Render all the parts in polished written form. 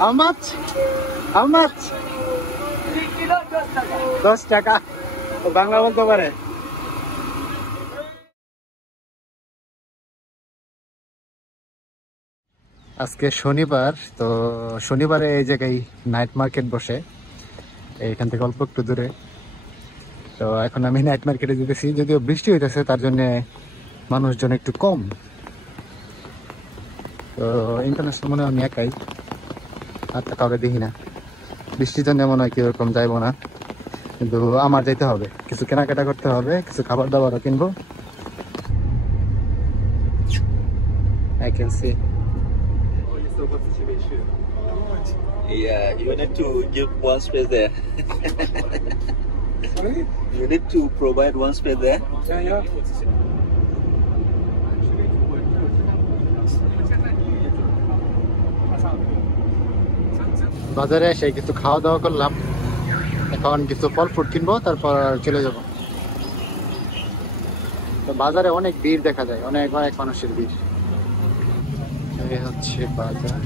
How much? How much? 3 কিলো 10 টাকা। 10 টাকা। ও বাংলা বলতে পারে। আজকে শনিবার, তো শনিবারে এই জায়গায় নাইট মার্কেট বসে, এইখান থেকে অল্প একটু দূরে। তো এখন আমি নাইট মার্কেটে যেতেছি, যদিও বৃষ্টি হইতেছে তার জন্য মানুষজন একটু কম। তো ইন্টারন্যাশনাল মনে হয় আমি একাই, আর কাউকে দেখি না। বৃষ্টির জন্য মনে হয় কিরকম যাইবো না, কিন্তু আমার যেতে হবে, কিছু কেনাকাটা করতে হবে, কিছু খাবার দাবারও কিনবো। I can see. Yeah, you need to give one space there. Sorry? You need to provide one space there. Yeah. বাজারে এসে কিছু খাওয়া দাওয়া করলাম, এখন কিছু ফল ফ্রুট কিনবো, তারপর চলে যাব। তো বাজারে অনেক ভিড় দেখা যায়, অনেক অনেক মানুষের ভিড়। এই হচ্ছে বাজার।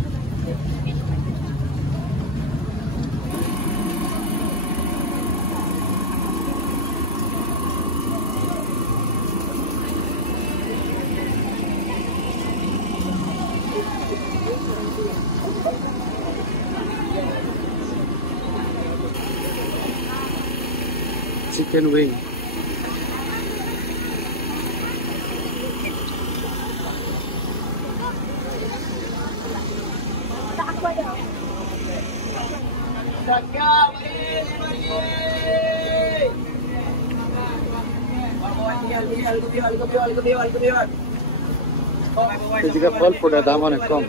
চিকেন উইং, এদিকে ফল ফ্রুটের দাম অনেক কম।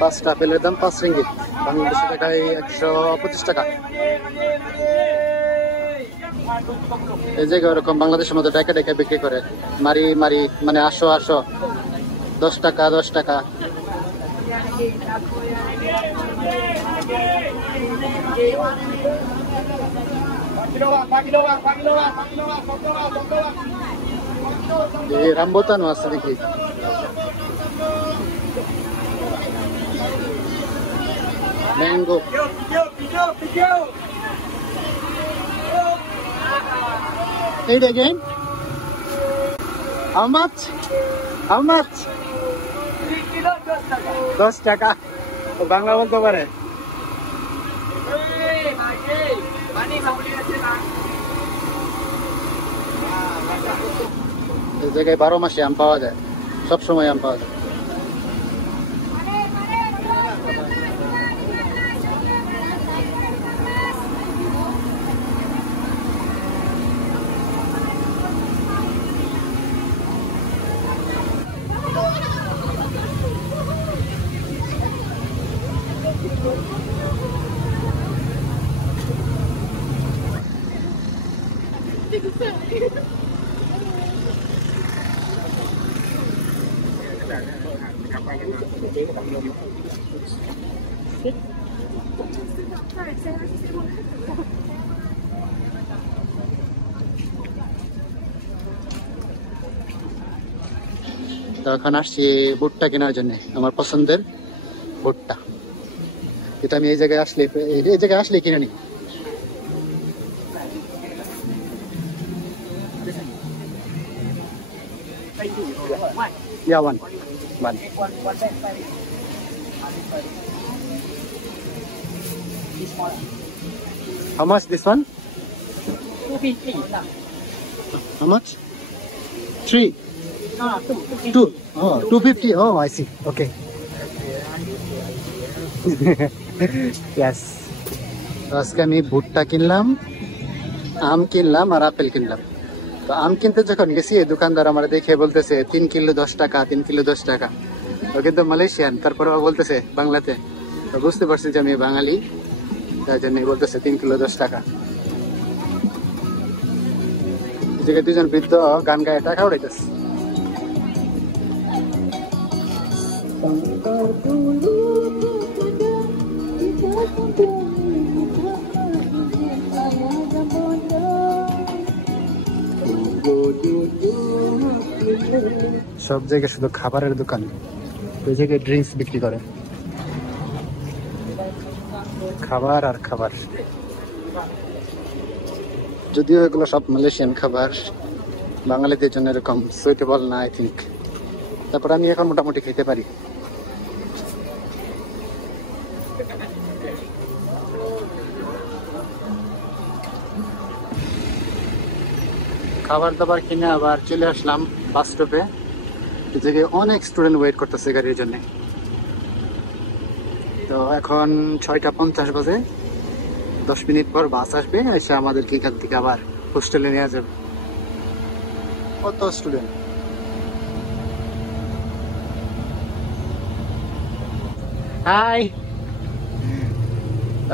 পাঁচটা আপেলের দাম 5 রিঙ্গিত, বাংলাদেশি টাকায় 125 টাকা। এই জায়গায় ওরকম বাংলাদেশের মধ্যে ডেকে ডেকে বিক্রি করে, মারি মারি, মানে আসো আসো, 10 টাকা 10 টাকা। রামবোতানো আছে দেখি। ম্যাঙ্গো, এইটা again? How much? How much? 3 কিলো 10 টাকা। 10 টাকা। ও বাংলা বলতে পারে। এই জায়গায় 12 মাসে আম পাওয়া যায়, সব সময় আম পাওয়া যায়। তো এখন আসছি ভুট্টা কেনার জন্য, আমার পছন্দের ভুট্টা। এটা আমি এই জায়গায় আসলে কিনে নিই। Yeah, one. How much this one? 250. How much? 3. 2. Oh, 250. Oh, I see. Okay. Yes. আজকে আমি ভুট্টা কিনলাম, আম কিনলাম আর আপেল কিনলাম। তো আম কিনতে যখন গেছি, দোকানদার আমার দেখে বলতেছে 3 কিলো 10 টাকা, 3 কিলো 10 টাকা। ও কিন্তু মালয়েশিয়ান, তারপরে বলতেছে বাংলাতে। তো বুঝতে পারছি যে আমি বাঙালি, তাই জন্য বলতেছে 3 কিলো 10 টাকা। এদিকে দুজন বৃদ্ধ গান গায়ে টাকা উড়াইতেছে। সব জায়গায় শুধু খাবারের দোকান, ওই জায়গায় ড্রিঙ্কস বিক্রি করে, খাবার আর খাবার। যদিও এগুলো সব মালয়েশিয়ান খাবার, বাঙালিদের জন্য এরকম সুইটেবল না আই থিঙ্ক। তারপর আমি এখন মোটামুটি খেতে পারি। খাবার দাবার কিনে আবার চলে আসলাম বাস স্টপে। এই জায়গায় অনেক স্টুডেন্ট ওয়েট করতেছে গাড়ির জন্য। তো এখন 6:50 বাজে, 10 মিনিট পর বাস আসবে, এসে আমাদেরকে এখান থেকে আবার হোস্টেলে নিয়ে যাবে। কত স্টুডেন্ট! হাই,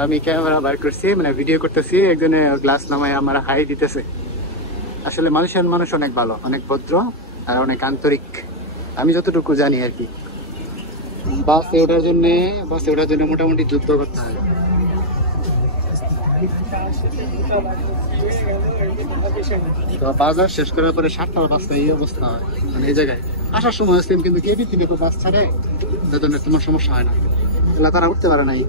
আমি ক্যামেরা বার করছি, মানে ভিডিও করতেছি, একজনে গ্লাস নামায় আমার হাই দিতেছে। আসলে মালয়েশিয়ান মানুষ অনেক ভালো, অনেক ভদ্র আর অনেক আন্তরিক, আমি যতটুকু জানি আর কি। বাসে ওঠার জন্য মোটামুটি যুদ্ধ করতে হয়। তো বাজার শেষ করার পরে 7টার বাসটা এই অবস্থা হয়, মানে এই জায়গায় আসার সময় আসলাম, কিন্তু কেবি থেকে বাস ছাড়ে, তার জন্য তোমার সমস্যা হয় না, এলা তারা উঠতে পারে নাই।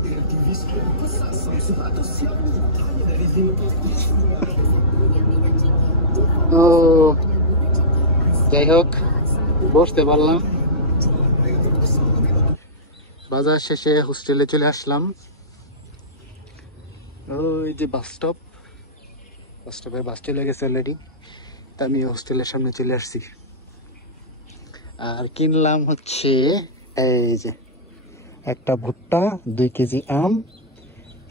ও যাই হোক, বসতে পারলাম। বাজার শেষে হোস্টেলে চলে আসলাম। ওই যে বাস স্টপে বাস চলে গেছে অলরেডি। তা আমি হোস্টেলের সামনে চলে আসছি। আর কিনলাম হচ্ছে এই যে একটা ভুট্টা, 2 কেজি আম,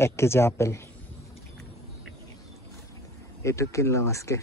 1 কেজি আপেল, এটা কিনলাম আজকে।